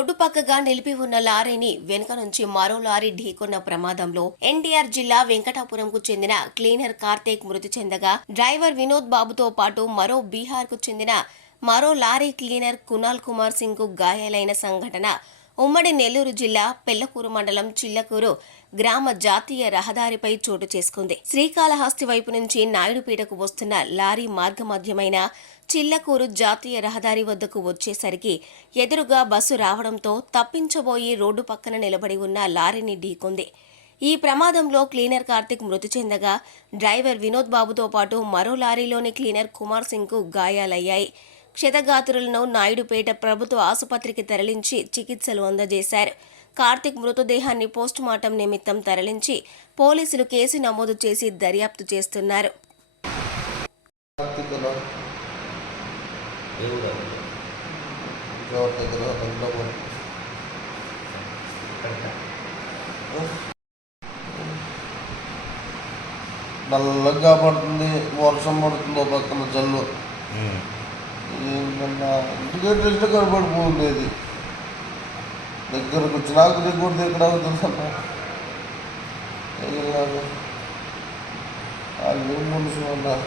Road పక్కగా నిలిపి ఉన్న లారీని వెనుక నుంచి మరో లారీ ఢీకొన్న ప్రమాదంలో ఎన్టీఆర్ జిల్లా వెంకటాపురంకు చెందిన క్లీనర్ కార్తీక్ మృతి చెందగా డ్రైవర్ వినోద్ బాబుతో పాటు మరో బీహార్కు చెందిన మరో లారీ క్లీనర్ కునాల్ కుమార్ సింగ్కు గాయాలైన సంఘటన ఉమ్మడి నెల్లూరు జిల్లా పెళ్ళకూరు మండలం చిల్లకూరు గ్రామ జాతీయ రహదారిపై చోటు చేసుకుంది. శ్రీకాళహస్తి వైపు నుంచి నాయుడుపేటకు వస్తున్న లారీ మార్గమధ్యమైన చిల్లకూరు జాతీయ రహదారి వద్దకు వచ్చేసరికి ఎదురుగా బస్సు రావడంతో తప్పించబోయి రోడ్డు పక్కన నిలబడి ఉన్న లారీని ఢీకొంది. ఈ ప్రమాదంలో క్లీనర్ కార్తిక్ మృతి చెందగా డ్రైవర్ వినోద్ బాబుతో పాటు మరో లారీలోని క్లీనర్ కుమార్ సింగ్కు గాయాలయ్యాయి. క్షతగాత్రులను నాయుడుపేట ప్రభుత్వ ఆసుపత్రికి తరలించి చికిత్సలు అందజేశారు. కార్తిక్ మృతదేహాన్ని పోస్టుమార్టం నిమిత్తం తరలించి పోలీసులు కేసు నమోదు చేసి దర్యాప్తు చేస్తున్నారు. నల్లగా పడుతుంది వర్షం పడుతుంది ఒక పక్కన జల్లు. మొన్న ఇంటికే తెలిసిన కనబడిపోతుంది ఇది దగ్గరకు వచ్చి నాకు దగ్గర ఎక్కడ అవుతుందన్నా? వెళ్ళాను వాళ్ళు మనుషులు ఉన్నారు